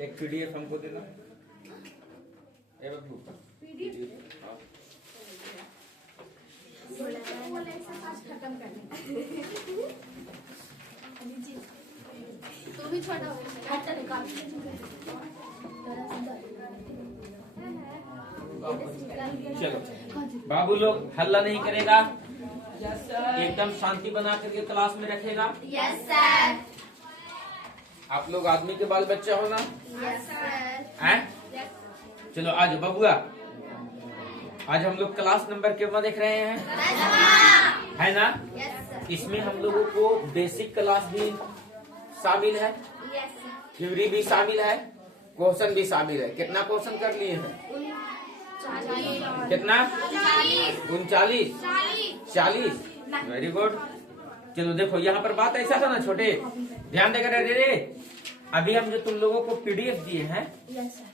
एक पीडीएफ हमको देना। ए बब्बू हाँ। तो भी छोटा चलो बाबू लोग हल्ला नहीं करेगा, एकदम शांति बना करके क्लास में रखेगा। Yes sir. आप लोग आदमी के बाल बच्चे हो ना? Yes sir. हैं? चलो आज बबुआ, आज हम लोग क्लास नंबर कितना देख रहे हैं? है ना? Yes sir. इसमें हम लोगों को बेसिक क्लास भी शामिल है, यस सर। थ्योरी भी शामिल है, क्वेश्चन भी शामिल है। कितना क्वेश्चन कर लिए हैं? कितना? 39 40। Very good. चलो देखो यहाँ पर बात ऐसा था ना छोटे, ध्यान देकर रे। अभी हम जो तुम लोगों को पीडीएफ दिए हैं, यस सर।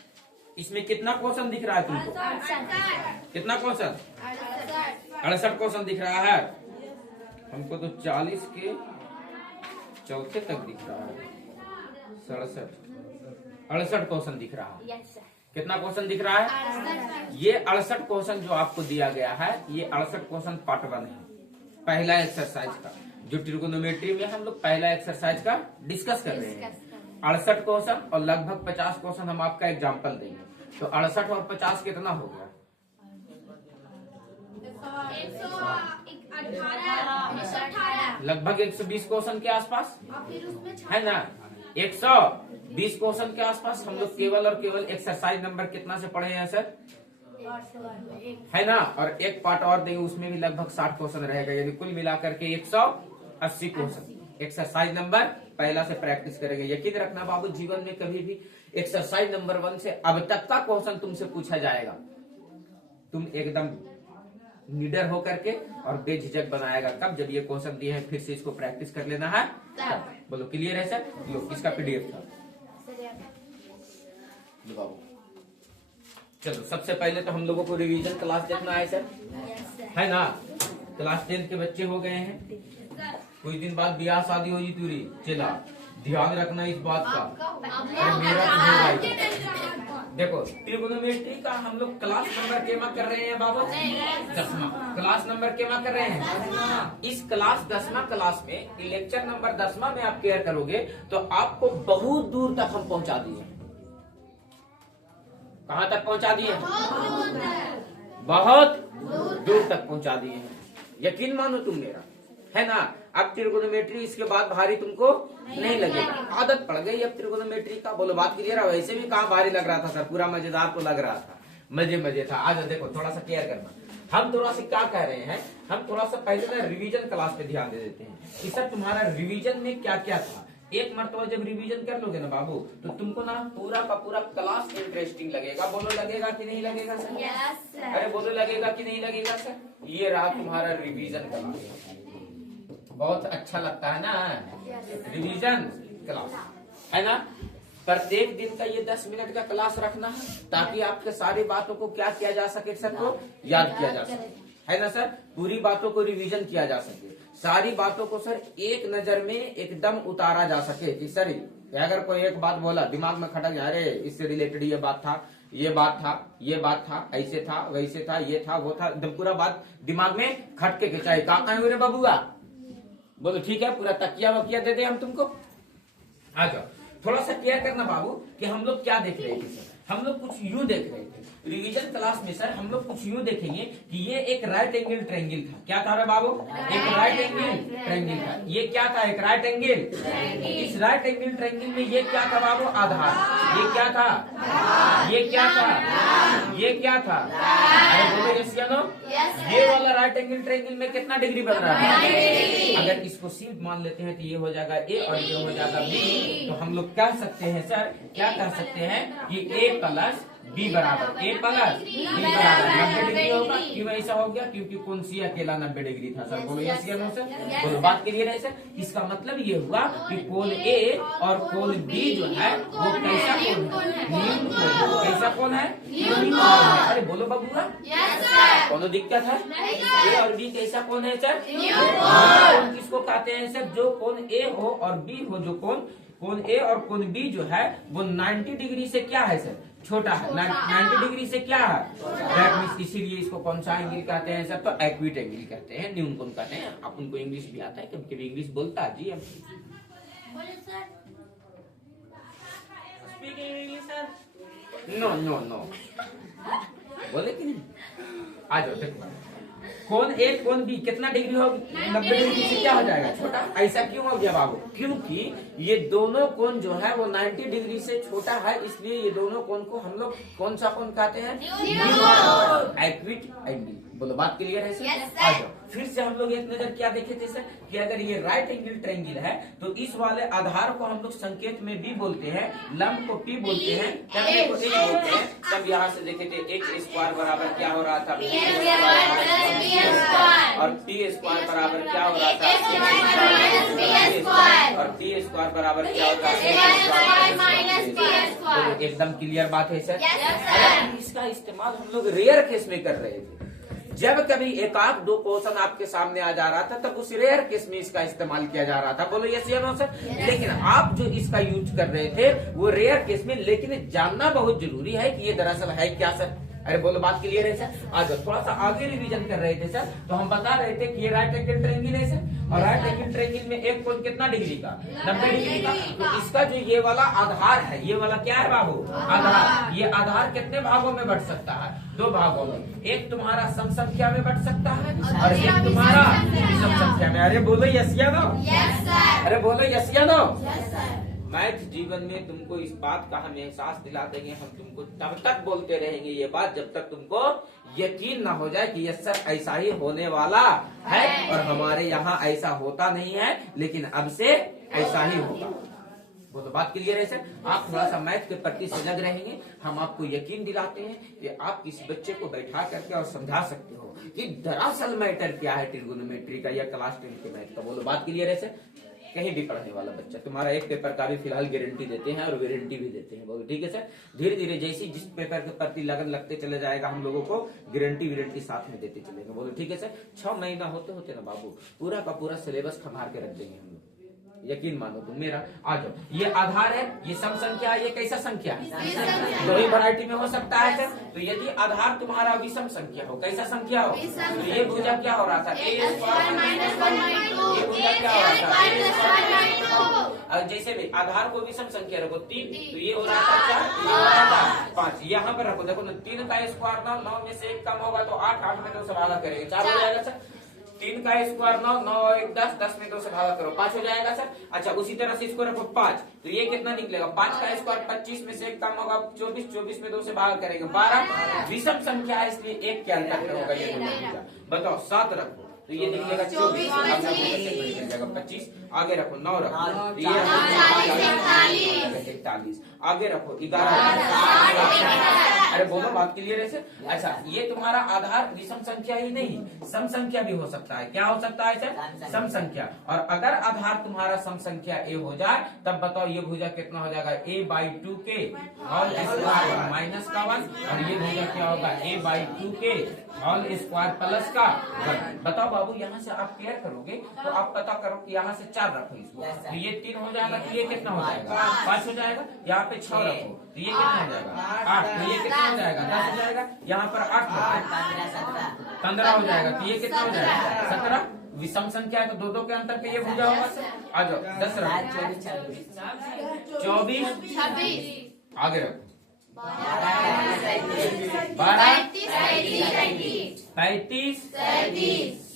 इसमें कितना क्वेश्चन दिख रहा है तुमको? कितना क्वेश्चन? 68 क्वेश्चन दिख रहा है हमको। तो 40 के चौथे तक दिख रहा है 68 क्वेश्चन दिख रहा है। Yes sir. कितना क्वेश्चन दिख रहा है? ये 68 क्वेश्चन जो आपको दिया गया है, ये 68 क्वेश्चन पार्ट 1 है, पहला एक्सरसाइज का। जो ट्रिगोनोमेट्री में हम लोग पहला एक्सरसाइज का डिस्कस कर रहे हैं। 68 क्वेश्चन और लगभग 50 क्वेश्चन हम आपका एग्जाम्पल देंगे। तो 68 और 50 कितना हो गया? 118। लगभग 120 क्वेश्चन के आसपास फिर उसमें है ना? 120 क्वेश्चन के आसपास हम लोग केवल और केवल एक्सरसाइज नंबर कितना से पढ़े हैं सर? है ना? और एक पार्ट और देंगे, उसमें भी लगभग 60 क्वेश्चन रहेगा, यानी कुल मिलाकर के 180 क्वेश्चन एक्सरसाइज नंबर पहला से प्रैक्टिस करेंगे। यकीन रखना बाबू, जीवन में कभी भी एक्सरसाइज नंबर 1 से अब तक का क्वेश्चन तुमसे पूछा जाएगा, तुम एकदम निडर होकर के और बेझिझक बनाएगा। कब? जब ये क्वेश्चन दिए हैं, फिर से इसको प्रैक्टिस कर लेना है। बोलो क्लियर है सर? लो किसका पीडीएफ था? लो बाबू। चलो सबसे पहले तो हम लोगों को रिवीजन क्लास देखना है सर, है ना? क्लास 10 के बच्चे हो गए हैं, कुछ दिन बाद ब्याह शादी होगी तुरी चला, ध्यान रखना इस बात का। अरे मेरा देखो, ट्रिगोनोमेट्री का हम लोग क्लास नंबर केमा कर रहे हैं बाबू? 10वां क्लास नंबर केमा कर रहे हैं? इस क्लास 10वां क्लास में, लेक्चर नंबर 10वां में आप केयर करोगे तो आपको बहुत दूर तक हम पहुंचा दिए। कहाँ तक पहुंचा दिए? बहुत दूर तक पहुंचा दिए हैं। यकीन मानो तुम मेरा, है ना? अब ट्रिगोनोमेट्री इसके बाद भारी तुमको नहीं लगेगा, आदत पड़ गई अब ट्रिगोनोमेट्री का। बोलो बात क्लियर है? वैसे भी कहाँ भारी लग रहा था सर, पूरा मजेदार तो लग रहा था, मजे था। आज देखो थोड़ा सा केयर करना, हम थोड़ा सा क्या कह रहे हैं, हम थोड़ा सा पहले ना रिवीजन क्लास पे ध्यान दे देते हैं कि सर तुम्हारा रिवीजन में क्या क्या था। एक मरतबा जब रिवीजन कर लोगे ना बाबू, तो तुमको ना पूरा का पूरा क्लास इंटरेस्टिंग लगेगा। बोलो लगेगा कि नहीं लगेगा सर? Yes sir. अरे बोलो लगेगा कि नहीं लगेगा सर? ये रहा तुम्हारा रिवीजन क्लास, बहुत अच्छा लगता है ना रिवीजन क्लास, है ना? प्रत्येक दिन का ये 10 मिनट का क्लास रखना है, ताकि आपके सारी बातों को क्या किया जा सके सर, को याद किया जा सके, है ना सर? पूरी बातों को रिवीजन किया जा सके, सारी बातों को सर एक नजर में एकदम उतारा जा सके कि सर अगर कोई एक बात बोला, दिमाग में खटक जाए, अरे इससे रिलेटेड ये बात था, ये बात था, ये बात था, ऐसे था, वैसे था, ये था, वो था, एकदम पूरा बात दिमाग में खटके के चाहे कहाँ रे बबुआ? बोलो ठीक है, पूरा तकिया वकिया दे दे हम तुमको। आ जाओ, थोड़ा सा केयर करना बाबू कि हम लोग क्या देख रहे थे सर। हम लोग कुछ यूं देख रहे थे रिवीजन क्लास में सर, हम लोग कुछ यूं देखेंगे कि ये एक राइट एंगल ट्रायंगल था। क्या था रे बाबू? एक राइट एंगल ट्रायंगल था। ये क्या था? एक राइट एंगल। इस राइट एंगल ट्रायंगल में ये क्या था बाबू? आधार। ये क्या था? ये क्या था? ये क्या था? अरे बोलो यस या नो? ये वाला राइट एंगल ट्रायंगल में कितना डिग्री बन रहा है? अगर इसको सिर्फ मान लेते हैं तो ये हो जाएगा ए और ये हो जाएगा बी। तो हम लोग कह सकते हैं सर, क्या कह सकते हैं कि ए प्लस बी बराबर, ए प्लस बी बराबर 90 डिग्री होगा। क्यों ऐसा हो गया? क्योंकि कौन सी अकेला 90 डिग्री था सर? बोलो यस या नो सर? बोलो बात क्लियर है सर? इसका मतलब ये हुआ कि कोण ए और कोण बी जो है वो कैसा कोण है? न्यून कोण। कैसा कोण है? न्यून कोण है। अरे बोलो बबुआ, कोनो दिक्कत है? ए और बी कैसा कोण है सर? न्यून कोण। किसको कहते हैं सर? जो कोण ए हो और बी हो, जो कोण कोण ए और कोण बी जो है वो 90 डिग्री से क्या है सर, छोटा है। 90 डिग्री से क्या है, दैट मींस इसीलिए इसको कौन सा एंगल कहते हैं सर, तो एक्यूट एंगल कहते हैं, न्यून कोण कहते हैं। आप उनको इंग्लिश भी आता है, कभी कभी इंग्लिश बोलता है जी हम। Speaking English sir, no no no, बोले कि नहीं। आ जाओ देखो, कोण ए कोण बी कितना डिग्री हो, 90 डिग्री से क्या हो जाएगा, छोटा। ऐसा क्यों हो गया बाबू, क्योंकि ये दोनों कोण जो है वो 90 डिग्री से छोटा है, इसलिए ये दोनों कोण को हम लोग कौन सा कोण कहते हैं, एक्यूट एंगल। बोलो बात क्लियर है सर। Yes, sir. आ जाओ, फिर से हम लोग एक नजर क्या देखे थे सर, कि अगर ये राइट एंगल ट्रायंगल है तो इस वाले आधार को हम लोग संकेत में बी बोलते हैं, लंब को पी बोलते हैं, करने को ए बोलते हैं। तब यहाँ से देखे थे एक्स स्क्वायर बराबर क्या हो रहा था, और टी स्क्वायर बराबर क्या हो रहा था, और टी स्क्वायर बराबर क्या होता है, एकदम क्लियर बात है सर। इसका इस्तेमाल हम लोग रेयर केस में कर रहे थे, जब कभी एक आध दो क्वेश्चन आपके सामने आ जा रहा था तब उस रेयर केस में इसका इस्तेमाल किया जा रहा था। बोलो यस या नो सर। लेकिन आप जो इसका यूज कर रहे थे वो रेयर केस में, लेकिन जानना बहुत जरूरी है कि ये दरअसल है क्या सर। अरे बोलो बात क्लियर है सर। आज थोड़ा सा आगे रिवीजन कर रहे थे सर, तो हम बता रहे थे कि ये राइट एंगल ट्रायंगल है सर, और राइट एंगल ट्रायंगल में एक कोण कितना डिग्री का, 90 डिग्री का। तो इसका जो ये वाला आधार है, ये वाला क्या है बाबू, आधार। ये आधार कितने भागों में बढ़ सकता है, 2 भागों में। एक तुम्हारा सम संख्या में बढ़ सकता है और एक तुम्हारा विषम संख्या में। अरे बोलो यस या नो, अरे बोलो यस या नो। मैथ जीवन में तुमको इस बात का हम एहसास दिला देंगे, हम तुमको तब तक बोलते रहेंगे ये बात जब तक तुमको यकीन ना हो जाए कि यस सर ऐसा ही होने वाला है, और हमारे यहाँ ऐसा होता नहीं है, लेकिन अब से ऐसा ही होगा। वो तो बात क्लियर है सर। आप थोड़ा सा मैथ के प्रति सजग रहेंगे, हम आपको यकीन दिलाते हैं कि आप किसी बच्चे को बैठा करके और समझा सकते हो कि दरअसल मैटर क्या है ट्रिगोनोमेट्री का या क्लास 10 के मैथ का। बोलो बात क्लियर है सर। कहीं भी पढ़ने वाला बच्चा, तुम्हारा एक पेपर का भी फिलहाल गारंटी देते हैं और वारंटी भी देते हैं। बोलो ठीक है सर। धीरे धीरे जैसे जिस पेपर के प्रति लगन लगते चले जाएगा, हम लोगों को गारंटी साथ में देते चलेंगे। बोलो ठीक है सर। 6 महीना होते होते ना बाबू पूरा का पूरा सिलेबस खंगार के रख देंगे हम लोग, यकीन मानो तुम मेरा। आ जाओ, ये आधार है, ये सम संख्या है, ये कैसा संख्या है, दो ही वैरायटी में हो सकता है सर। तो यदि आधार तुम्हारा विषम संख्या हो, कैसा संख्या हो, तो ये भुजा क्या हो रहा था, ए स्क्वायर माइनस 1/2। ये भुजा क्या हो रहा था, और जैसे भी आधार को विषम संख्या रखो 3, तो ये हो रहा था 4, ये हो रहा था 5। यहाँ पर रखो, देखो ना 3 का स्क्वायर 9, 9 में से 1 कम होगा तो 8, 8 में 2 से भागा करेंगे 4 हो जाएगा सर। 3 का स्क्वायर 9, 9 1 10, 10 में 2 से भागा करो 5 हो जाएगा सर। अच्छा उसी तरह से इसको रखो 5, तो ये कितना निकलेगा, 5 का स्क्वायर 25 में से 1 कम होगा 24, 24 में 2 से भागा करेंगे 12। विषम संख्या है इसलिए 1 के अंतर में होगा ये दोनों। बताओ 7 रखो तो ये निकलेगा 24, 25। आगे रखो 9 रखो तो ये 41। आगे रखो 11। अरे बोलो बात क्लियर है सर। अच्छा ये तुम्हारा आधार विषम संख्या ही नहीं, सम संख्या भी हो सकता है। क्या हो सकता है सर, सम संख्या। और अगर आधार तुम्हारा सम संख्या ए हो जाए तब बताओ ये भुजा कितना हो जाएगा, a/2 के होल स्क्वायर माइनस का 1, और ये भुजा क्या होगा, a/2 के होल स्क्वायर प्लस का 1। बताओ बाबू यहाँ से आप केयर करोगे तो आप पता करो कि यहाँ से 4 रखो इसको, तो ये 3 हो जाएगा, तो ये कितना हो जाएगा 5 हो जाएगा। यहाँ पे 6 रखो तो ये कितना हो जाएगा 8, तो ये कितना हो जाएगा 10 हो जाएगा। यहाँ पर 8 रखो 15 हो जाएगा, तो ये कितना हो जाएगा 17। विषम संख्या है तो 2 के अंतर पे ये भुजा होगा सर। आ जाओ 10 रखो, 24 26। आगे रखो 12 35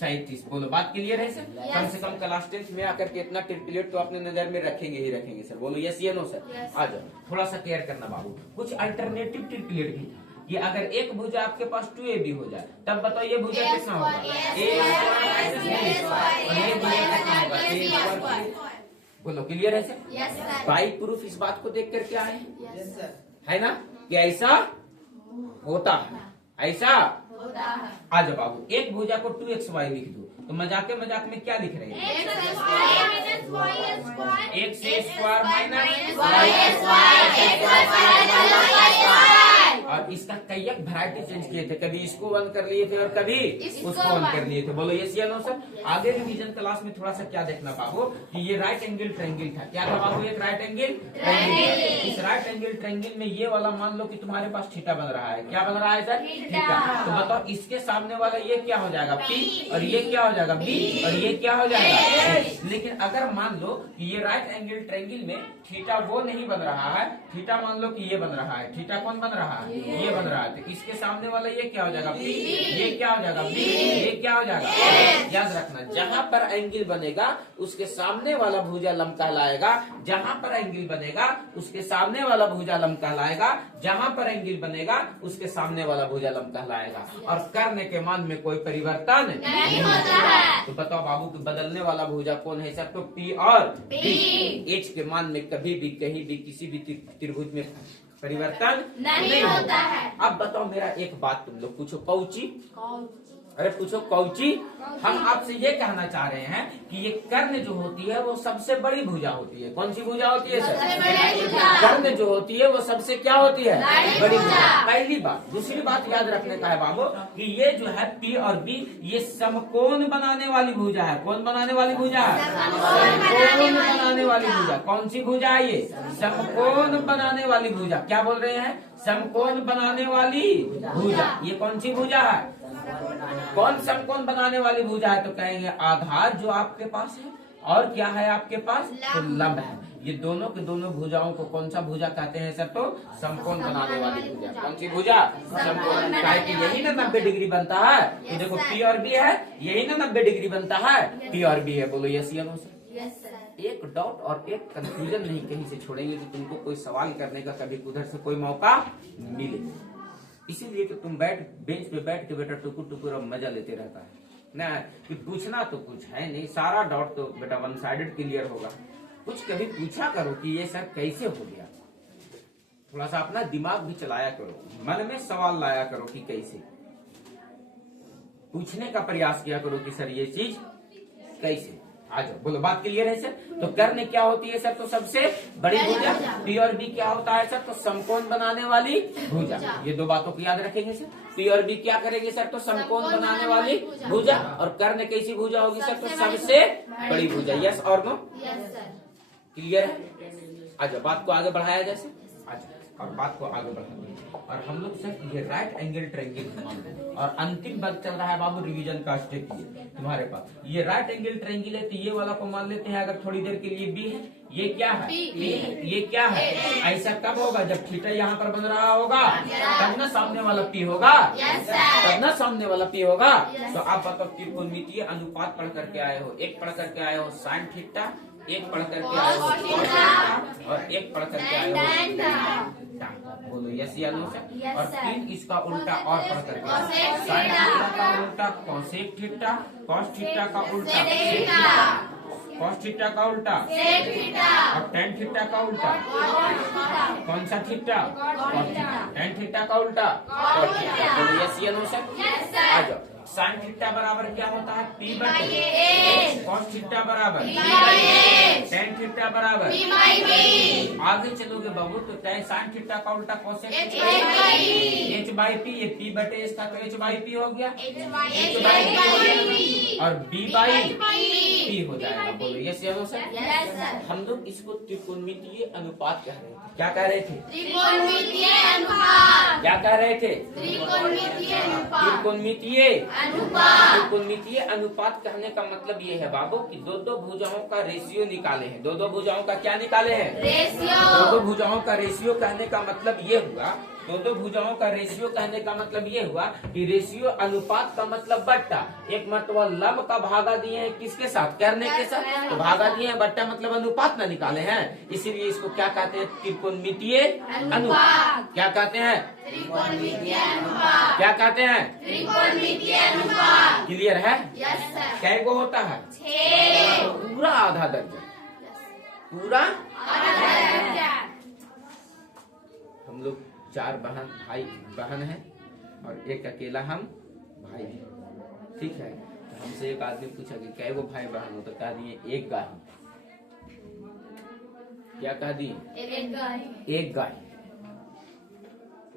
37। बोलो बात क्लियर है सर। कम से कम क्लास 10 में आकर के इतना ट्रिपलेट तो अपने नजर में रखेंगे ही रखेंगे सर। बोलो यस या नो सर। आ जाओ थोड़ा सा केयर करना बाबू, कुछ अल्टरनेटिव ट्रिपलेट भी। ये अगर एक भुजा आपके पास 2ab हो जाए तब बताओ ये भुजा कितना होगा, बोलो क्लियर है सर। बाई प्रूफ इस बात को देख कर क्या है ना कि ऐसा होता है, ऐसा आ जाओ बाबू। एक भुजा को 2xy लिख दो तो मजाक में क्या लिख रहे हैं, x square minus y square. और इसका कई एक वैरायटी चेंज किए थे, कभी इसको 1 कर लिए थे और कभी उसको 1 कर लिए थे। बोलो यस या नो सर। आगे रिवीजन क्लास में थोड़ा सा क्या देखना बाबू कि ये राइट एंगल ट्रायंगल था। क्या था बाबू? एक राइट एंगल ट्रायंगल। इस राइट एंगल ट्रायंगल में ये वाला मान लो कि तुम्हारे पास थीटा बन रहा है। क्या बन रहा है सर? थीटा। तो बताओ इसके सामने वाला ये क्या हो जाएगा? पी, और ये क्या हो जाएगा? बी, और ये क्या हो जाएगा? लेकिन अगर मान लो कि ये राइट एंगल ट्रायंगल में थीटा वो नहीं बन रहा है, थीटा मान लो कि ये बन रहा है, थीटा कौन बन रहा है? ये बन रहा है। तो इसके सामने वाला ये क्या हो जाएगा? पी, ये क्या हो जाएगा? बी, ये क्या हो जाएगा? याद रखना, जहां पर एंगल बनेगा उसके सामने वाला भुजा लंब कहलाएगा। जहां पर एंगल बनेगा उसके सामने वाला भुजा लंब कहलाएगा। जहां पर एंगल बनेगा उसके सामने वाला भुजा लंब कहलाएगा। और करने के मान में कोई परिवर्तन नहीं होता है। तो बताओ बाबू कि बदलने वाला भुजा कौन है सर? तो पी और बी। एच के मान में कभी भी कहीं भी किसी भी त्रिभुज में परिवर्तन नहीं होता है। अब बताओ मेरा एक बात तुम लोग पूछो, कौची? अरे पूछो कौची? हम आपसे ये कहना चाह रहे हैं कि ये कर्ण जो होती है वो सबसे बड़ी भुजा होती है। कौन सी भुजा होती है सर? कर्ण जो होती है वो सबसे क्या होती है? बड़ी भुजा। पहली बात। दूसरी बात याद रखने का है बाबू कि ये जो है पी और बी ये समकोण बनाने वाली भुजा है। कौन बनाने वाली भुजा है? समकोण बनाने वाली भुजा। कौन सी भुजा है ये? समकोण बनाने वाली भुजा। क्या बोल रहे हैं? समकोण बनाने वाली भुजा। ये कौन सी भुजा है? कौन समकोण बनाने वाली भुजा है? तो कहेंगे आधार जो आपके पास है और क्या है आपके पास? तो लंब है। ये दोनों के दोनों भुजाओं को कौन सा भुजा कहते हैं सर? तो समकोण बनाने वाली भुजा। कौन सी भुजा? समकोण। यही ना 90 डिग्री बनता है। तो देखो पी और बी है, यही ना 90 डिग्री बनता है। पी और बी है। बोलो यस या नो सर। एक डाउट और एक कंफ्यूजन नहीं कहीं से छोड़ेंगे कि तुमको कोई सवाल करने का कभी उधर से कोई मौका मिले। इसीलिए तो तुम बेंच पे बैठ के बेटा टुकुर टुकुर और मजा लेते रहता है ना कि पूछना तो कुछ है नहीं, सारा डाउट तो बेटा 1 साइडेड क्लियर होगा। कुछ कभी पूछा करो कि ये सर कैसे हो गया। थोड़ा सा अपना दिमाग भी चलाया करो, मन में सवाल लाया करो कि कैसे। पूछने का प्रयास किया करो कि सर ये चीज कैसे। आ जाओ, बोलो बात क्लियर है सर। तो कर्ण क्या होती है सर? तो सबसे बड़ी भुजा। पी और बी क्या होता है सर? तो समकोण बनाने वाली भुजा। ये दो बातों को याद रखेंगे सर। पी और बी क्या करेंगे सर? तो समकोण बनाने वाली भुजा। और कर्ण कैसी भुजा होगी सर? तो सबसे बड़ी भुजा। यस और नो? क्लियर है? आ जाओ, बात को आगे बढ़ाया जाए सर। आ जाओ और बात को आगे बढ़ाते हैं। और हम लोग सर ये राइट एंगल ट्रायंगल और अंतिम बात चल रहा है बाबू रिवीजन का स्टेप। ये तुम्हारे पास ये राइट एंगल ट्रायंगल है तो ये वाला को मान लेते हैं अगर थोड़ी देर के लिए बी है। ये क्या है? बी है। ये क्या है? ऐसा कब होगा? जब थीटा यहाँ पर बन रहा होगा तब ना सामने वाला पी होगा। तब ना सामने वाला पी होगा। तो आप बताओ त्रिकोणमितीय अनुपात पढ़ करके आए हो। एक पढ़ करके आए हो साइन थीटा, एक पढ़ करके आए हो cos थीटा, और एक पढ़ करके आए हो बोलो यस या नो सर। और 3 इसका उल्टा और पढ़ करके साइन थीटा का उल्टा कोसेक थीटा, cos थीटा का उल्टा cos थीटा का उल्टा और tan थीटा का उल्टा कौन सा थीटा? tan थीटा का उल्टा cos थीटा। बोलो यस या नो सर। आ जाओ, साइन थीटा बराबर क्या होता है? पी बटे cos थीटा बराबर tan थीटा बराबर। आगे चलोगे बाबू तो साइन थीटा का उल्टा कोसेक एच बाई पी। ये पी बटे एच था तो एच बाई पी हो गया, एच बाई पी हो गया और बी बाई पी हो जाएगा। बोलो यस या नो सर। हम लोग इसको त्रिकोणमितीय अनुपात कह रहे थे। क्या कह रहे थे? त्रिकोणमितीय अनुपात। क्या कह रहे थे? त्रिकोणमितीय अनुपात। त्रिकोणमितीय अनुपात। त्रिकोणमितीय अनुपात कहने का मतलब ये है बाबू कि दो दो भुजाओं का रेशियो निकाले हैं। दो दो भुजाओं का क्या निकाले हैं? रेशियो। दो दो भुजाओं का रेशियो कहने का मतलब ये हुआ, दो दो भुजाओं का रेशियो कहने का मतलब ये हुआ कि रेशियो अनुपात का मतलब बट्टा। एक मरतबा लंब का भागा दिए हैं किसके साथ? कर्ण के साथ। तो भागा दिए हैं, बट्टा मतलब अनुपात ना निकाले हैं, इसीलिए इसको क्या कहते हैं? त्रिकोणमितीय अनुपात। क्या कहते हैं? त्रिकोणमितीय अनुपात। क्या कहते हैं? त्रिकोणमितीय अनुपात। क्लियर है? Yes sir. कै गो होता है? 6। पूरा आधा दर्जन। पूरा हम लोग 4 बहन है और एक अकेला हम भाई है। ठीक है, तो हमसे एक आदमी पूछा कि कै गो भाई बहन हो? तो कह दिए एक गाय। क्या कह दिए? एक गाय। एक गाय।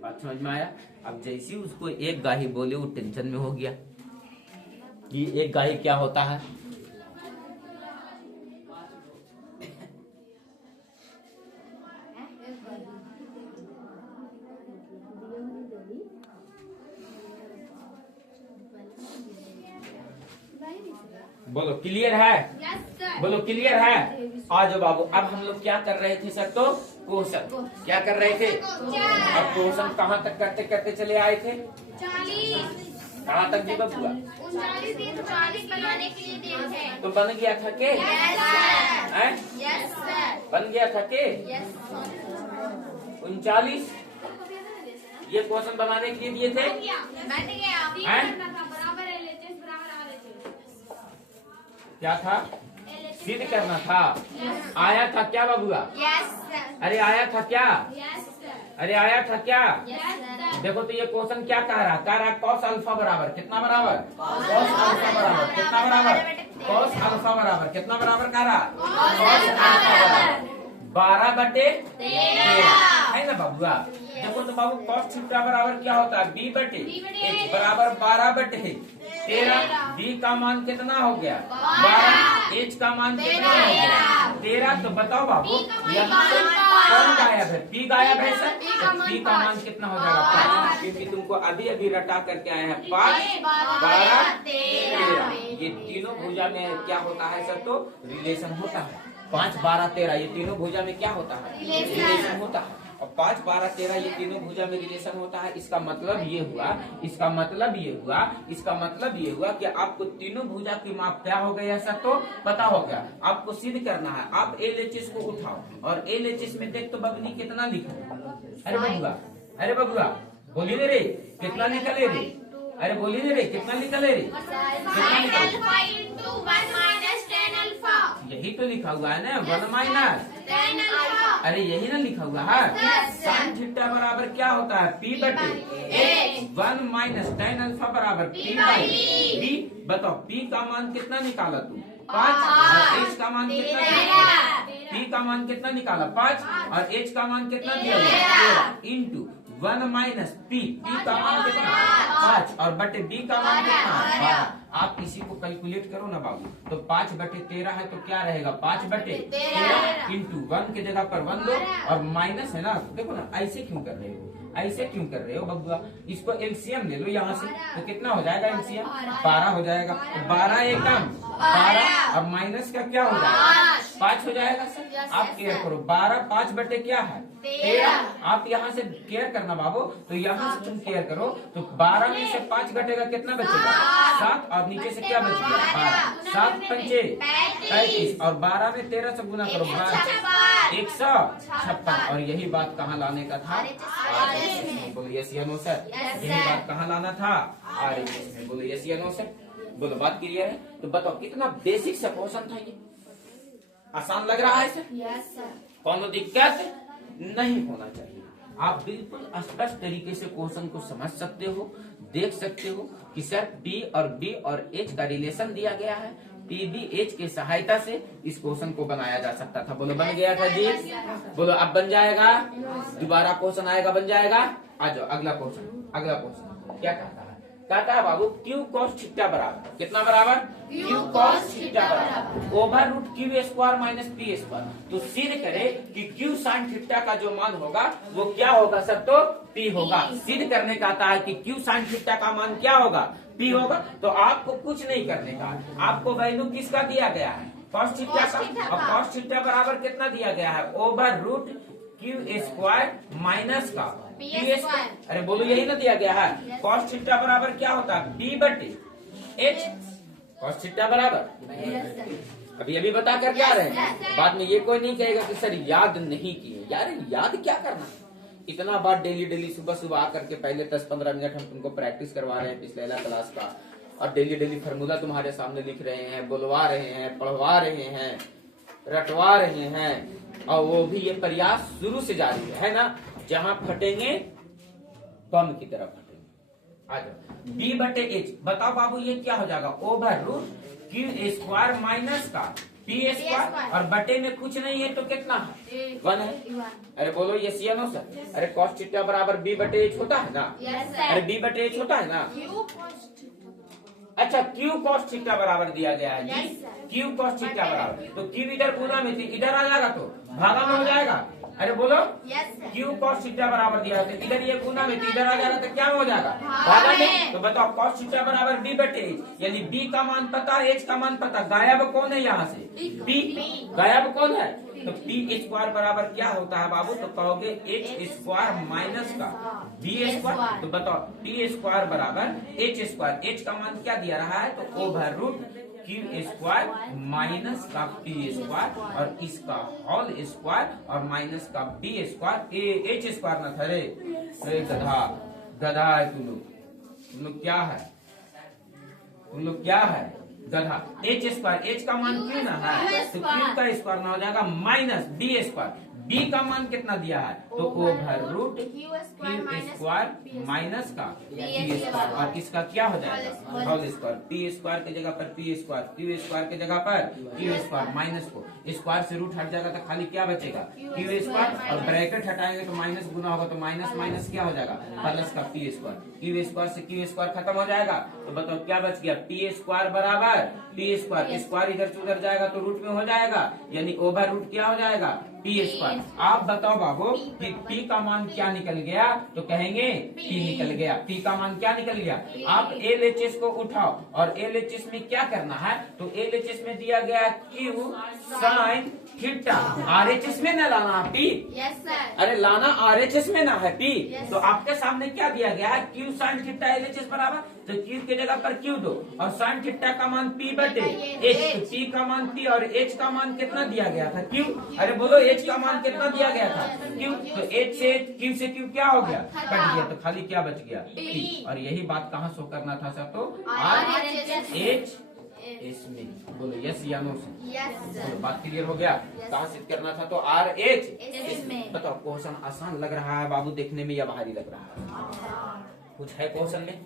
बात समझ में आया? अब जैसे उसको एक गाही बोले वो टेंशन में हो गया कि एक गाही क्या होता है। बोलो क्लियर है? बोलो क्लियर है? आ जाओ बाबू। अब हम लोग क्या कर रहे थे सर? तो क्वेश्चन क्या कर रहे थे? अब क्वेश्चन कहाँ तक करते करते चले आए थे? 40 कहाँ तक जी बबुआ? 39 बनाने के लिए दिए थे। तो बन गया था के? हैं? Yes sir. बन गया था के? यस 39 ये क्वेश्चन बनाने के लिए दिए थे। बन गया। हैं? बराबर LHS बराबर RHS। क्या था? सिद्ध करना था। आया था क्या बबुआ? Yes sir. अरे आया था क्या? Yes sir. अरे आया था क्या? Yes sir. देखो तो ये क्वेश्चन क्या कह रहा है? कह रहा है कॉस अल्फा बराबर कितना बराबर? कॉस अल्फा बराबर कितना बराबर? कॉस अल्फा बराबर कितना बराबर कह रहा? कॉस अल्फा बराबर 12/13 है ना बबुआ? देखो तो बाबू कॉस थीटा बराबर क्या होता है? B/H बराबर 12/13। B का मान कितना हो गया? 12। H का मान कितना हो गया? 13। तो बताओ बाबू यहाँ से कौन गायब है? P गायब है सर। P का मान कितना हो जाएगा? 5, क्योंकि तुमको अभी अभी रटा करके आए हैं 5, 12, 13। ये तीनों भुजा में क्या होता है सर? तो रिलेशन होता है। 5, 12, 13 ये तीनों भुजा में क्या होता है? रिलेशन होता है। और 5, 12, 13 ये तीनों भुजा में रिलेशन होता है। इसका मतलब ये हुआ, इसका मतलब ये हुआ, इसका मतलब ये हुआ कि आपको तीनों भुजा की माप क्या हो गया सर? तो पता हो गया। आपको सिद्ध करना है। आप LHS को उठाओ और LHS में देख तो बबनी कितना लिखा? अरे बबुआ, अरे बबुआ बोली रे कितना निकले रे? अरे बोली रे कितना निकले रे? कितना निकले? 5 into 1 minus 10 alpha। यही तो लिखा हुआ है ना, 1 माइनस 10 alpha। अरे यही ना लिखा हुआ है। साइन थीटा बराबर क्या होता है? P/H 1 माइनस tan अल्फा बराबर P/B। बताओ P का मान कितना निकाला तू? 5। और H का मान कितना निकाला? P का मान कितना निकाला? 5। और H का मान कितना दिया गया? 13 इंटू 1 माइनस P का मान कितना? 5 और बटे B का मान कितना? 12। आप इसी को कैलकुलेट करो ना बाबू। तो 5/13 है तो क्या रहेगा? 5/13 इंटू 1 की जगह पर 1 दो और माइनस है ना। देखो ना ऐसे क्यों कर रहे हो? ऐसे क्यों कर रहे हो बबुआ? इसको एलसीएम ले लो यहाँ से तो कितना हो जाएगा? एलसीएम 12 हो जाएगा। 12 एकम 12 और माइनस का क्या हो जाएगा? 5 हो जाएगा सर। आप केयर करो। 12 5 बटे क्या है? 13। आप यहाँ से केयर करना बाबू। तो यहाँ से तुम केयर करो तो 12 में से 5 घटेगा कितना बचेगा? 7 और नीचे से क्या बच गया? 12। 7 पंचे 35 और 12 में 13 से गुना करो 156। और यही बात कहाँ लाने का था? बोलो यस या नो सर। यही बात कहाँ लाना था? RHS में। बोलो यस या नो सर। बोलो बात क्लियर है? तो बताओ कितना बेसिक सा क्वेश्चन था ये। आसान लग रहा है सर? Yes sir. कोनो दिक्कत नहीं होना चाहिए। आप बिल्कुल स्पष्ट तरीके से क्वेश्चन को समझ सकते हो, देख सकते हो कि सर P और B और H का रिलेशन दिया गया है। PBH की सहायता से इस क्वेश्चन को बनाया जा सकता था। बोलो बन गया था जी? बोलो अब बन जाएगा? दोबारा क्वेश्चन आएगा बन जाएगा? आ जाओ अगला क्वेश्चन। अगला क्वेश्चन क्या कहता है? कहता है बाबू Q cos थीटा बराबर कितना बराबर? Q cos थीटा बराबर over root Q square minus P square. तो सिद्ध करे कि Q साइन थीटा का जो मान होगा वो क्या होगा सर? तो P होगा। सिद्ध करने का आता है कि Q साइन थीटा का मान क्या होगा? P होगा। तो आपको कुछ नहीं करने का, आपको वैल्यू किसका दिया गया है? cos थीटा का। और cos थीटा बराबर कितना दिया गया है? Over root Q square minus का P स्क्वायर। अरे बोलो यही ना दिया गया है। cos थीटा बराबर क्या होता है? B/H। cos थीटा बराबर अभी अभी बता कर क्या रहे हैं? बाद में ये कोई नहीं कहेगा कि सर याद नहीं किए। यार याद क्या करना? इतना बार डेली डेली सुबह सुबह आकर के पहले 10-15 मिनट हम तुमको प्रैक्टिस करवा रहे हैं पिछले क्लास का, और डेली डेली फार्मूला तुम्हारे सामने लिख रहे हैं, बुलवा रहे हैं, पढ़वा रहे हैं, रटवा रहे हैं, और वो भी ये प्रयास शुरू से जारी है ना। जहां फटेंगे बम की तरफ फटेंगे। आ जाओ B/H। बताओ बाबू ये क्या हो जाएगा? Over root Q square minus का पी स्क्वायर, और बटे में कुछ नहीं है तो कितना है, 1 है। अरे बोलो यस या नो सर। अरे cos थीटा बराबर b बटे h होता है ना। Yes, अरे sir. b बटे h होता है ना। अच्छा q cos थीटा बराबर दिया गया है Yes, जी, sir. q cos थीटा बराबर, तो q इधर गुना में थी, इधर आ जाएगा तो भागा में हो जाएगा। अरे बोलो q cos थीटा बराबर दिया है, तो इधर ये गुना में थी, इधर आ जाएगा तो क्या हो जाएगा, भागा में। तो बताओ cos थीटा बराबर b बटे h, यानी b का मान पता, h का मान पता, गायब कौन है यहाँ से, p, गायब कौन है, तो पी स्क्वायर बराबर क्या होता है बाबू, तो कहोगे एच स्क्वायर माइनस का बी स्क्वायर। तो बताओ पी स्क्वायर बराबर एच स्क्वायर, एच का मान क्या दिया रहा है, तो over root Q square minus का पी स्क्वायर, और इसका होल स्क्वायर, और माइनस का बी स्क्वायर, एच स्क्वायर न था रे, गधा गधा है तुम लोग क्या है, तुम लोग क्या है, गधा। एच स्क्वायर, एच का मान क्यू ना है, तो क्यू का स्क्वायर ना हो जाएगा माइनस बी स्क्वायर, बी का मान कितना दिया है, तो over root Q square minus का पी स्क्वायर, और इसका क्या हो जाएगा, होल स्क्वायर, पी स्क्वायर की जगह पर पी स्क्वायर, क्यू स्क्वायर की जगह पर क्यू स्क्वायर, माइनस को स्क्वायर से रूट हट जाएगा तो खाली क्या बचेगा, क्यू स्क्वायर, और ब्रैकेट हटाएंगे तो माइनस गुना होगा, तो माइनस माइनस क्या हो जाएगा, प्लस का पी स्क्वायर, क्यू स्क्वायर से क्यू स्क्वायर खत्म हो जाएगा, तो बताओ क्या बच गया, पी स्क्वायर बराबर पी स्क्वायर, स्क्वायर इधर से उधर जाएगा तो रूट में हो जाएगा, यानी ओवर रूट क्या हो जाएगा, पी स्क्वायर। आप बताओ बाबू कि पी का मान क्या निकल गया, तो कहेंगे पी निकल गया, पी का मान क्या निकल गया। आप एलएचएस को उठाओ, और एलएचएस में क्या करना है, तो एलएचएस में दिया गया क्यू साइन थीटा, आरएचएस में न लाना पी, अरे लाना आरएचएस में ना है पी, तो आपके सामने क्या दिया गया है, क्यू साइन थीटा एलएचएस बराबर, तो क्यू की जगह पर क्यू दो, और साइन थीटा का मान पी बटे एच, तो पी का मान पी, और एच का मान कितना दिया गया था, क्यू। अरे बोलो एच का मान कितना दिया गया था, क्यू, तो एच से क्यू से क्यू क्या हो गया, कट गया, तो खाली क्या बच गया, पी। और यही बात कहाँ शो करना था सर, तो आर एच इसमें, बोलो यस या नो से, बोलो बात क्लियर हो गया, कहाँ सिद्ध करना था, तो आर एच इसमें। बताओ क्वेश्चन आसान लग रहा है बाबू देखने में, या भारी लग रहा है, कुछ है क्वेश्चन में,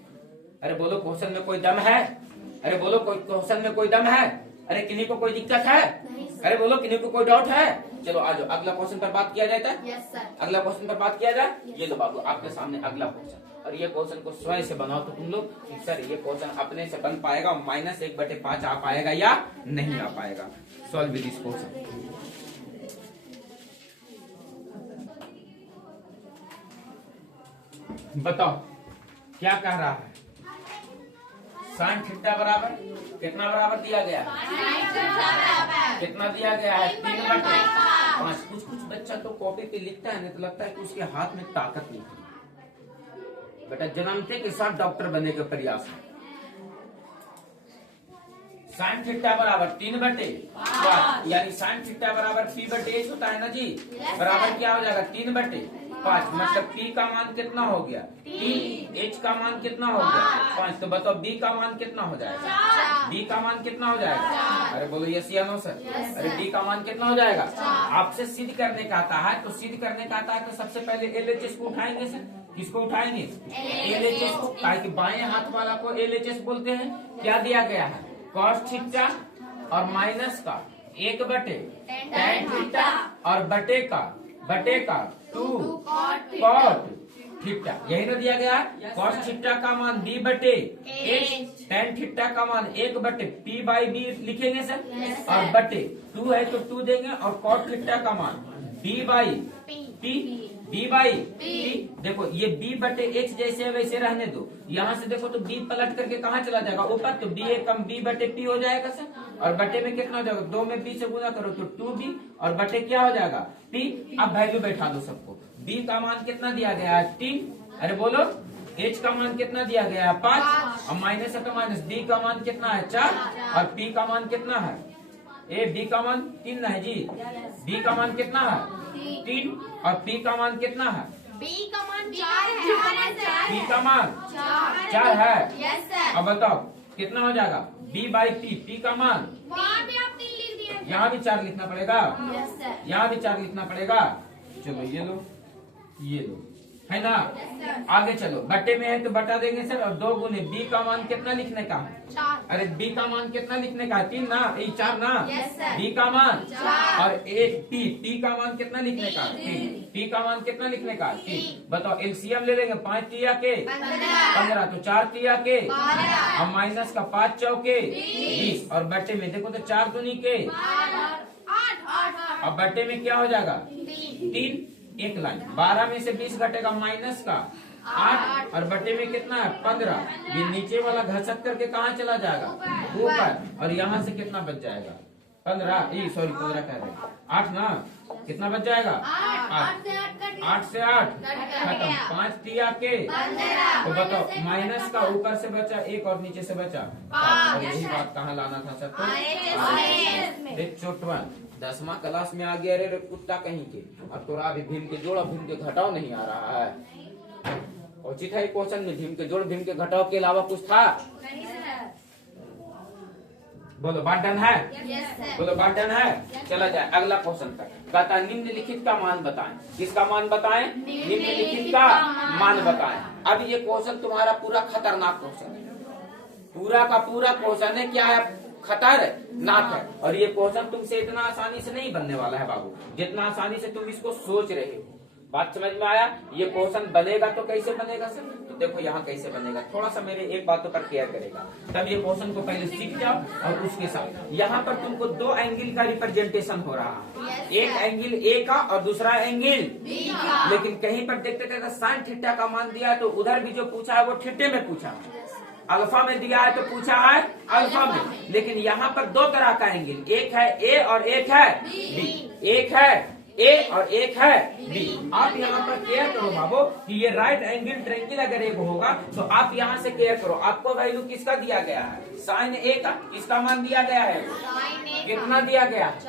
अरे बोलो क्वेश्चन में कोई दम है, अरे बोलो कोई क्वेश्चन में कोई दम है, अरे किन्हीं को कोई दिक्कत है, अरे बोलो किन्हीं को कोई डाउट है, चलो आ जाओ अगला क्वेश्चन पर बात किया जाए था, अगला क्वेश्चन पर बात किया जाए। ये लो बाबू आपके सामने अगला क्वेश्चन, और ये क्वेश्चन को स्वयं से बनाओ तो तुम लोग कि सर ये क्वेश्चन अपने से बन पाएगा, -1/5 आ पाएगा या नहीं आ पाएगा। Solve this question. बताओ क्या कह रहा है, साइन थीटा बराबर कितना बराबर दिया गया है, कितना दिया गया है, 3/5। कुछ कुछ बच्चा तो कॉपी पे लिखता है ना, तो लगता है कि उसके हाथ में ताकत नहीं है। बेटा जन्मते के साथ डॉक्टर बनने का प्रयास है। साइन थीटा बराबर 3/5, यानी साइन थीटा बराबर p/h होता है ना जी, बराबर क्या हो जाएगा 3/5, मतलब p का मान कितना हो गया 3, h का मान कितना हो गया 5, तो बताओ b का मान कितना हो जाएगा, b का मान कितना हो जाएगा, अरे बोलो यस या नो सर, अरे b का मान कितना हो जाएगा। आपसे सिद्ध करने का आता है, तो सिद्ध करने का आता है तो सबसे पहले एलएचएस को उठाएंगे सर, किसको उठाएंगे, एलएचएस को, ताकि बाएं हाथ वाला को एलएचएस बोलते हैं। क्या दिया गया है, कॉस थीटा और माइनस का 1/tan थीटा और बटे का 2 कॉट थीटा, यही ना दिया गया। कॉस थीटा का मान b/h, tan थीटा का मान 1/p/b लिखेंगे सर, और बटे 2 है तो 2 देंगे, और कॉट थीटा का मान b/p। देखो ये b/h जैसे वैसे रहने दो, यहाँ से देखो तो b पलट करके कहाँ चला जाएगा ऊपर, तो b कम b/p हो जाएगा सर, और बटे में कितना हो जाएगा, 2 में b से गुना करो तो 2b, और बटे क्या हो जाएगा p। अब वैल्यू बैठा दो सबको, b का मान कितना दिया गया है 3, अरे बोलो h का मान कितना दिया गया है 5, और माइनस है तो माइनस, b का मान कितना है 4, और p का मान कितना है, b का मान 3 है जी, b का मान कितना है 3, और p का मान कितना है, B का मान 4 है, p का मान 4 है। यस सर, अब बताओ कितना हो जाएगा b/p, p का मान, वहाँ भी आप 3 लिख दिए। यहाँ भी 4 लिखना पड़ेगा, यस सर, यहाँ भी 4 लिखना पड़ेगा। चलो ये लो है ना। आगे चलो, बट्टे में है तो बटा देंगे सर, और 2 गुने बी का मान कितना लिखने का है? 4। अरे बी का मान कितना लिखने का है? 3 ना, 4 ना। Yes, sir. बी का मान 4 और एक टी का मान कितना लिखने का? 3। टी का मान कितना लिखने का? 3। बताओ एलसीएम ले लेंगे, 5 तिया के 15, तो 4 तिया के 12 और माइनस का 5 चौके 20, और बट्टे में देखो तो 4 दूनी के, 8 अब बट्टे में क्या हो जाएगा? 3 3। एक लाइन, 12 में से 20 घटेगा माइनस का 8, और बट्टे में कितना है? 15। ये नीचे वाला घसक करके कहाँ चला जाएगा? ऊपर। और यहाँ से कितना बच जाएगा? 15 कह रहे हैं 8 ना, कितना बच जाएगा? 8 से 8 खत्म, 5 तिया के, तो बताओ माइनस का ऊपर से बचा 1 और नीचे से बचा 5, और यही बात कहाँ लाना था सबको? देख छोटवा 10वां क्लास में आ गया रे कुत्ता कहीं के, और तोरा अभी भीम के जोड़ भीम के घटाओ नहीं आ रहा है। उचित है क्वेश्चन में भीम के जोड़ भीम के घटाओ के अलावा कुछ था? बोलो बात डन है? बोलो बात डन है? चला जाए अगला क्वेश्चन तक। कहता निम्नलिखित का मान बताएं। किसका मान बताएं? निम्नलिखित का मान बताएं। अब ये क्वेश्चन तुम्हारा पूरा खतरनाक क्वेश्चन है, पूरा का पूरा क्वेश्चन है। क्या है? खतरनाक है। और ये क्वेश्चन तुमसे इतना आसानी से नहीं बनने वाला है बाबू, जितना आसानी से तुम इसको सोच रहे हो। बात समझ में आया? ये क्वेश्चन बनेगा तो कैसे बनेगा सर? तो देखो यहाँ कैसे बनेगा, थोड़ा सा मेरे एक बातों पर केयर करेगा, तब ये क्वेश्चन को पहले सीख जाओ। और उसके साथ यहाँ पर तुमको 2 एंगल का रिप्रेजेंटेशन हो रहा है, एक एंगल ए का और दूसरा एंगल बी का। लेकिन कहीं पर देखते साइन थीटा का मान दिया है, तो उधर भी जो पूछा है वो थीटे में पूछा है, अल्फा में दिया है तो पूछा है अल्फा में। लेकिन यहाँ पर 2 तरह का एंगल, एक है ए और एक है बी, एक है ए और एक है बी। आप यहाँ पर केयर करो बाबू कि ये राइट एंगल ट्रायंगल अगर एक होगा तो आप यहाँ से केयर करो। आपको वैल्यू किसका दिया गया है? साइन ए का। किसका मान दिया गया है? कितना दिया गया है?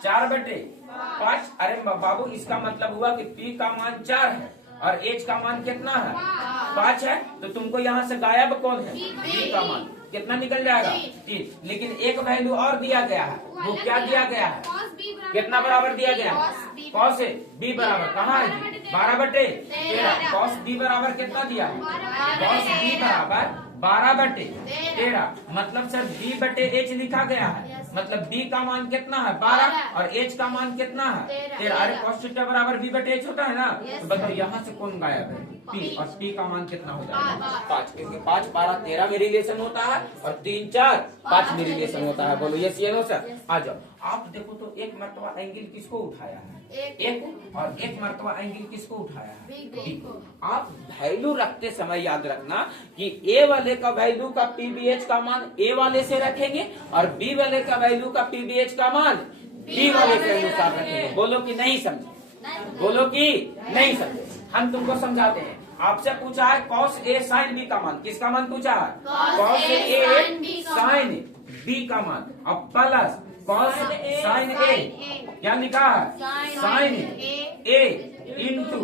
4/5। अरे बाबू इसका मतलब हुआ कि पी का मान 4 है और एच का मान कितना है? 5 है। तो तुमको यहाँ से गायब कौन है? बी का मान। कितना निकल जाएगा? 3। लेकिन एक वैल्यू और दिया गया है, वो क्या दिया गया है? कितना बराबर दिया गया है? कॉस ए बी बराबर कहाँ है? 12/13। कॉस बी बराबर कितना दिया है? कॉस बी बराबर 12/13। मतलब सर b/h लिखा गया है, मतलब b का मान कितना है? 12 और h का मान कितना है? 13। अरे cos थीटा बराबर b/h होता है ना। तो बताओ यहाँ से कौन गायब है? p। और p का मान कितना हो जाएगा? 5, क्योंकि 5 12 13 में रिलेशन होता है और 3 4 5 में रिलेशन होता है। बोलो यस या नो सर? आ जाओ। आप देखो तो एक मर्तबा एंगल किसको उठाया है? एक। और एक मर्तबा एंगल किसको उठाया है? बी। आप वैल्यू रखते समय याद रखना कि ए वाले का वैल्यू का पीबीएच का मान ए वाले से रखेंगे और बी वाले का वैल्यू का पीबीएच का मान बी वाले के अनुसार रखेंगे। बोलो कि नहीं समझे? बोलो कि नहीं समझे? हम तुमको समझाते हैं। आपसे पूछा है कॉस ए साइन बी का मान। किसका मान पूछा है? कॉस ए साइन बी का मान। अब प्लस कॉस साइन ए क्या लिखा है? साइन ए इंटू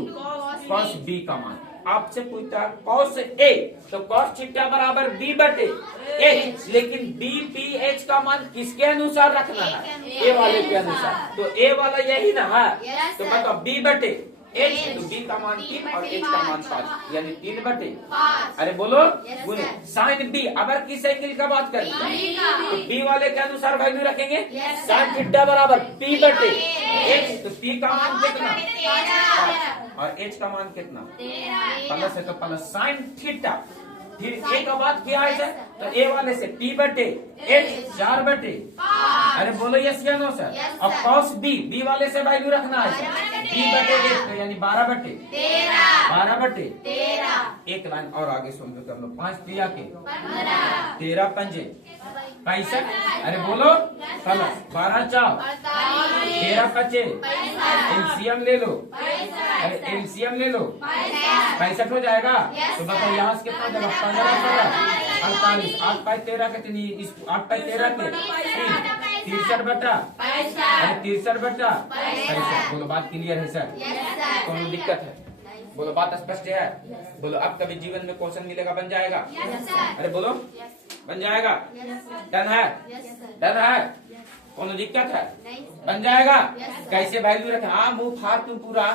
कॉस बी का मान। आपसे पूछता है कॉस ए, तो कॉस थीटा बराबर b/h, लेकिन b/h का मान किसके अनुसार रखना है? ए वाले के अनुसार। तो ए वाला यही ना है, तो मतलब b/h, तो b का मान 3 और h का मान 5, यानी 3/5। अरे बोलो बोलो साइन b। अगर किस एंगल का बात करें तो b वाले के अनुसार वैल्यू रखेंगे। साइन थीटा बराबर p/h, तो p का मान कितना? 5 और h का मान कितना? प्लस है तो प्लस साइन थीटा। फिर ए का बात किया है सर, तो ए वाले से p/h 4/5। अरे बोलो यस या नो सर? और कॉस बी वाले से वैल्यू रखना है b/h, तो यानी 12/13। एक लाइन और आगे सुन लो, कर लो। 5 तिया के 13 पंजे 65। अरे बोलो 12 4 13 5। एलसीएम ले लो। अरे एलसीएम ले लो, 65 हो जाएगा। तो बताओ यहाँ से कितना देगा? 15 48। 8 5 13 कितनी? 8 5 13 के 63/। अरे 63/65। बोलो बात क्लियर है सर? कोनो दिक्कत है? बोलो बात स्पष्ट है? बोलो अब कभी जीवन में क्वेश्चन मिलेगा बन जाएगा? अरे बोलो बन जाएगा? डन है? डन है? कोनो दिक्कत है? बन जाएगा? कैसे वैल्यू रखें? हाँ मुंह फाड़ तुम पूरा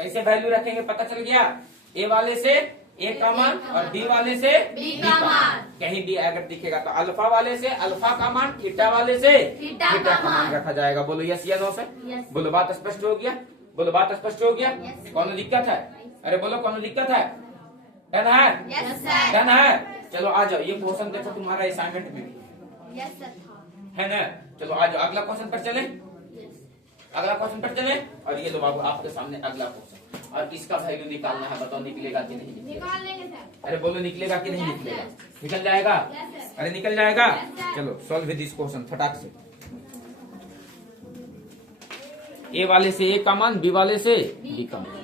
कैसे वैल्यू रखेंगे पता चल गया। ए वाले से ए का मान और बी वाले से बी का मान। कहीं भी अगर दिखेगा तो अल्फा वाले से अल्फा का मान, थीटा वाले से थीटा का मान रखा जाएगा। बोलो यस या नो सर। बोलो बात स्पष्ट हो गया, बोलो बात स्पष्ट हो गया। कौन दिक्कत है? अरे बोलो कौन दिक्कत है? डन है? डन है। चलो आ जाओ, ये क्वेश्चन देखो तुम्हारा असाइनमेंट में है ना। चलो आ जाओ अगला क्वेश्चन पर चले, अगला क्वेश्चन पर चले। और ये लो बाबू आपके सामने अगला क्वेश्चन, और इसका वैल्यू निकालना है। बताओ निकलेगा कि नहीं निकलेगा? अरे बोलो निकलेगा कि नहीं निकलेगा? निकल जाएगा? अरे निकल जाएगा। चलो सॉल्व विद दिस क्वेश्चन फटाक से। ए वाले से ए का मान, बी वाले से बी का मान।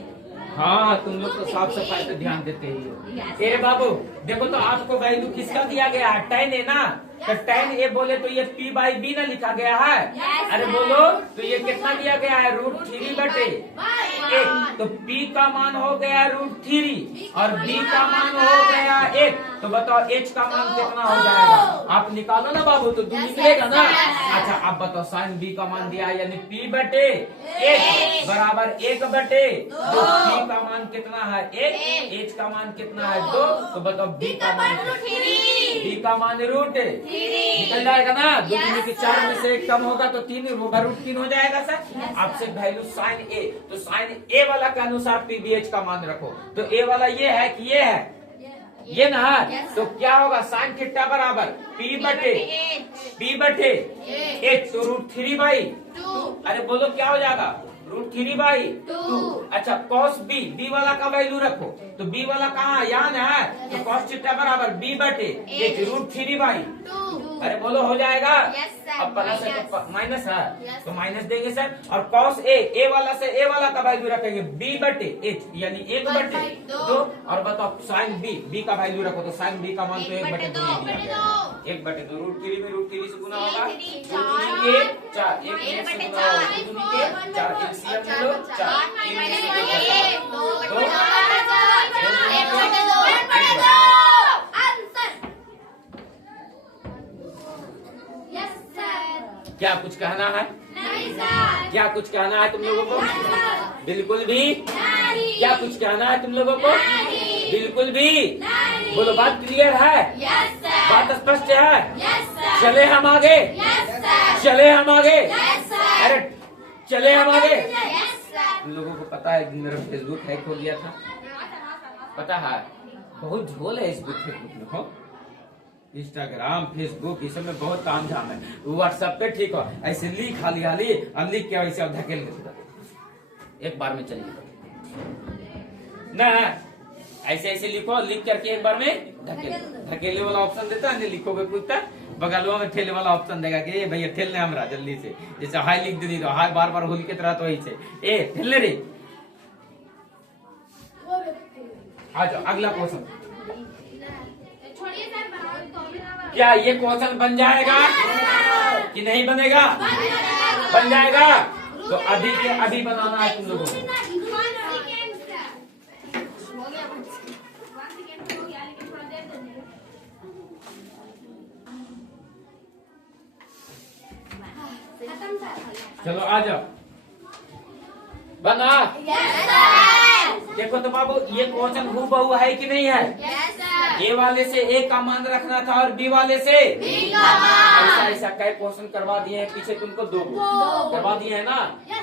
हाँ तुम लोग तो साफ सफाई पे ध्यान देते ही। ए बाबू देखो तो आपको वैल्यू किसका दिया गया है? tan है ना। तो tan ए बोले तो ये p बाई बी ना लिखा गया है। अरे बोलो तो ये कितना दिया गया है? √3/1। तो p का मान हो गया √3 और b का मान हो गया 1। तो बताओ h का मान कितना हो जाएगा? आप निकालो ना बाबू, तो 2 निकलेगा ना। अच्छा अब बताओ sin b का मान दिया है यानी p/1 बराबर 1/2। p का मान कितना है? 1। h का मान कितना है? 2। तो बताओ b का मान b का मान √3 निकल जाएगा ना। 2 में से 4 में से 1 कम होगा तो 3 √3 हो जाएगा सर। आपसे वैल्यू sin a, तो sin a वाला के अनुसार pbh का मान रखो। तो a वाला ये है कि ये है? ये ना। तो क्या होगा? sin थीटा बराबर p/h तो √3/2। अरे बोलो क्या हो जाएगा? √3/2। अच्छा cos b वाला का वैल्यू रखो। तो b वाला कहाँ? यहाँ है। तो cos थीटा बराबर b/h √3/2। अरे बोलो हो जाएगा? अब प्लस है तो माइनस है तो माइनस देंगे सर। और cos a वाला से a वाला का वैल्यू रखेंगे b/h यानी 1/2। और बताओ sin b का वैल्यू रखो। तो sin b का मान तो 1/2 दिया गया है। 1/2 √3 में √3 से गुना होगा 4 1 से गुना होगा 4 एलसीएम ले लो 4 क्या कुछ कहना है? नहीं सर। क्या कुछ कहना है तुम लोगों को? नहीं सर। बिल्कुल भी नहीं। क्या कुछ कहना है तुम लोगों को? नहीं। बिल्कुल भी नहीं। बोलो बात क्लियर है? Yes sir. बात स्पष्ट है? Yes sir. चले हम आगे? Yes sir. चले हम आगे? Yes sir. अरे चले हम आगे? Yes sir. तुम लोगों को पता है मेरा फेसबुक हैक हो गया था? पता है? बहुत झोल है इस फेसबुक में। हो इंस्टाग्राम फेसबुक इस सब में बहुत काम झाम है। व्हाट्सएप पे ठीक हो ऐसे लिख हाली हाली और लिख के वैसे धकेल के एक बार में चलिए ना। ऐसे ऐसे लिखो, लिख करके एक बार में धकेले वाला ऑप्शन देता है। लिखोगे कुछ बगलवा में ठेले वाला ऑप्शन देगा कि भैया ठेलने हमरा जल्दी से। जैसे हाई लिख दी तो हाई बार बार होल के तरह तो वही से ए ठेलने रे। आ जाओ अगला क्वेश्चन। क्या ये क्वेश्चन बन जाएगा कि नहीं बनेगा? बन जाएगा। तो अभी के अभी बनाना है तुम लोगों को। चलो आ जाओ बना। देखो तो बाबू ये क्वेश्चन हूबहू है कि नहीं है? ए वाले से ए का मान रखना था और बी वाले से बी का मान। ऐसा ऐसा कई क्वेश्चन करवा दिए हैं पीछे तुमको 2 करवा दिए है ना।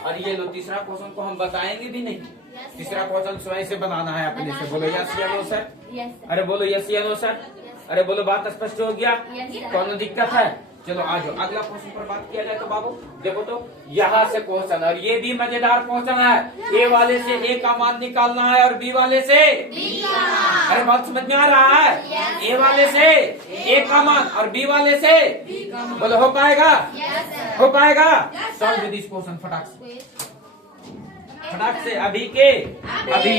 और ये लो तीसरा क्वेश्चन को हम बताएंगे भी नहीं। तीसरा क्वेश्चन स्वयं से बनाना है अपने से। बोलो यस या नो सर। अरे बोलो यस या नो सर। अरे बोलो बात स्पष्ट हो गया? कौन दिक्कत है? चलो आ जाओ अगला क्वेश्चन पर बात किया जाए। तो बाबू देखो तो यहाँ से क्वेश्चन, और ये भी मजेदार क्वेश्चन है। ए वाले से ए का मान निकालना है और बी वाले से बी का मान। अरे बात समझ में आ रहा है? ए वाले से ए का मान और बी वाले से बी का मान। बोलो हो पाएगा? हो पाएगा? सॉल्व दिस क्वेश्चन फटाक से, फटाक से अभी के अभी।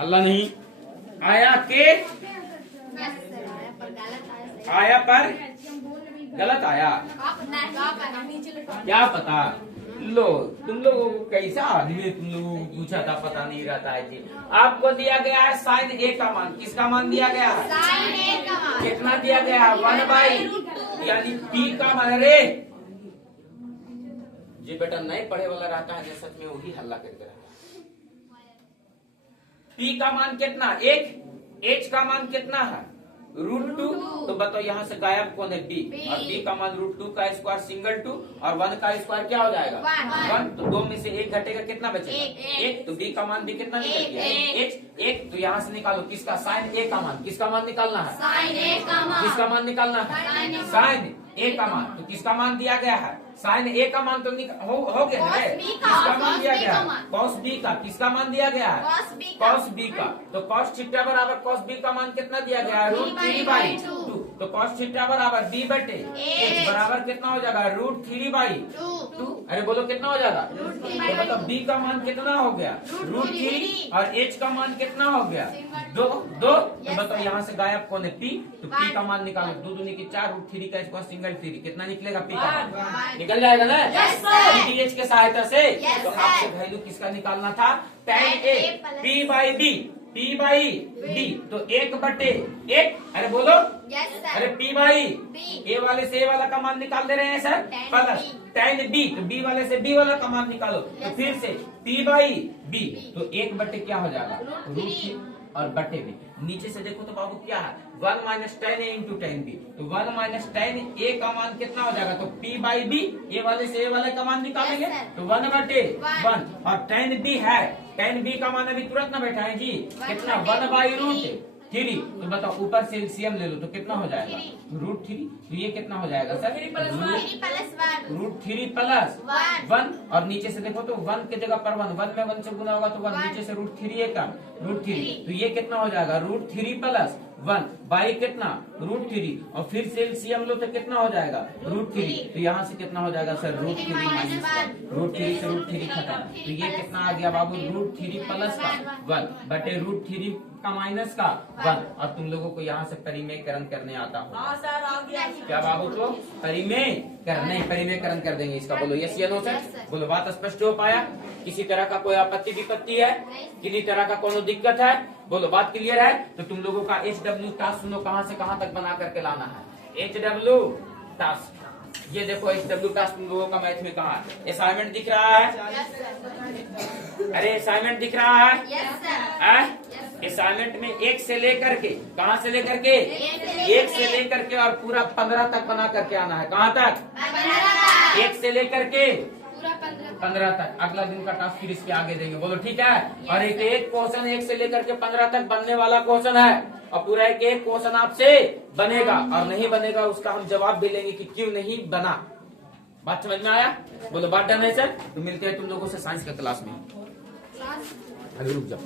हल्ला नहीं आया के आया पर गलत आया क्या पता। लो तुम लोगों को कैसा आदमी तुम लोगों को पूछा था पता नहीं रहता है जी। आपको दिया गया है साइन ए का मान। किसका मान दिया गया है? साइन ए का मान। कितना दिया गया है? 1/, यानी पी का मान। अरे जो बेटा नहीं पढ़े वाला रहता है सच में वही हल्ला करके रहता है। P का मान कितना 1, H का मान कितना है √2, तो बताओ यहाँ से गायब कौन है B, और B का मान √2 का स्क्वायर सिंगल 2 और 1 का स्क्वायर क्या हो जाएगा 1, तो 2 में से 1 घटेगा कितना बचेगा 1, तो B का मान भी कितना निकल गया 1, तो यहाँ से निकालो किसका साइन A का मान, किसका मान निकालना है किसका मान निकालना है साइन A का मान, तो किसका मान दिया गया है साइन A का मान तो हो गया है, किसका मान दिया गया है कॉस B का, किसका मान दिया गया है कॉस B का, तो कॉस थीटा बराबर कॉस B का मान कितना दिया गया है √3/2, तो कॉस थीटा बराबर B बटे H बराबर कितना हो जाएगा √3/2, अरे बोलो कितना हो जाएगा, तो मतलब B का मान कितना हो गया √3 और H का मान कितना हो गया 2, तो बताओ यहाँ से गायब कौन है P, तो P का मान निकालो 2 दूनी की 4 √3 का स्क्वायर सिंगल 3 कितना निकलेगा P का मान निकल जाएगा ना PDH के सहायता से। तो आपसे वैल्यू किसका निकालना था tan A P/B, तो 1/1, अरे बोलो अरे P/B, A वाले से A वाला का मान निकाल दे रहे हैं सर प्लस tan B, तो B वाले से B वाला का मान निकालो, तो फिर से P/B, तो 1/, क्या हो जाएगा √3 और बटे में नीचे से देखो तो बाबू क्या है 1 - tan A × tan B, तो 1 - tan A का मान कितना हो जाएगा, तो P/B A वाले से A वाले का मान निकालेंगे तो 1/1, और tan B है, tan B का मान अभी तुरंत ना बैठा है जी कितना 1/√3, तो बताओ ऊपर से एलसीएम ले लो तो कितना हो जाएगा √3, तो ये कितना हो जाएगा सर √3 प्लस 1, और नीचे से देखो तो 1 के जगह पर 1 में 1 से गुना होगा तो 1 नीचे से √3 है का √3, तो ये कितना हो जाएगा √3 प्लस 1 बाई कितना √3, और फिर से एलसीएम लो तो कितना हो जाएगा √3, तो यहाँ से कितना हो जाएगा सर √3 माइनस √3 से √3 खत्म, तो ये कितना आ गया बाबू √3 प्लस का 1 बटे √3 का माइनस का 1, और तुम लोगों को यहाँ से परिमेयकरण करने आता हो क्या बाबू, तो परिमेयकरण कर देंगे इसका, बोलो यस या नो सर, बोलो बात स्पष्ट हो पाया, किसी तरह का कोई आपत्ति विपत्ति है, किसी तरह का कोनो दिक्कत है, बोलो बात क्लियर है। तो तुम लोगों का HW टास्क सुनो कहाँ से कहाँ तक बना करके लाना है HW टास्क, ये देखो HW टास्क तुम लोगों का मैथ में कहाँ है, असाइनमेंट दिख रहा है अरे असाइनमेंट दिख रहा है असाइनमेंट में 1 से लेकर के कहाँ से लेकर के 1 से लेकर के और पूरा 15 तक बना करके आना है, कहाँ तक 1 से लेकर के 15 तक, अगला दिन का टास्क फिर इसके आगे देंगे, बोलो ठीक है। और एक क्वेश्चन 1 से लेकर के 15 तक बनने वाला क्वेश्चन है, और पूरा एक क्वेश्चन आपसे बनेगा, और नहीं बनेगा उसका हम जवाब भी लेंगे कि क्यों नहीं बना, बात समझ में आया, बोलो बात डन है सर। तो मिलते हैं तुम लोगों से साइंस के क्लास में, अभी रुक जाओ।